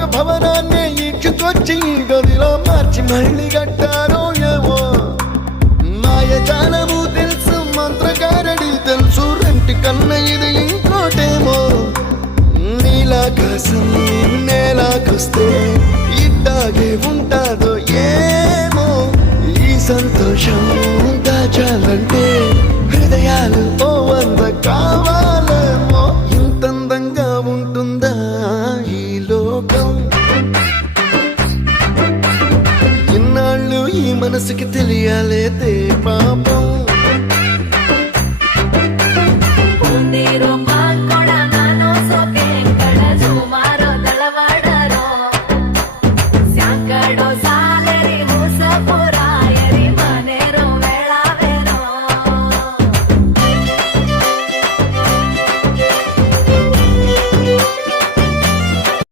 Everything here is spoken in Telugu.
ఒక భవనాన్ని ఈడ్చుకొచ్చి గదిలో మార్చి మళ్ళీ కట్టారో ఏమో మాయజాలము తెలుసు మంత్రగారడి తెలుసు రెంటి కన్న ఇది ఇంకోటేమో నీలాకాశం నేలాకొస్తే ఇట్టాగే ఉంటా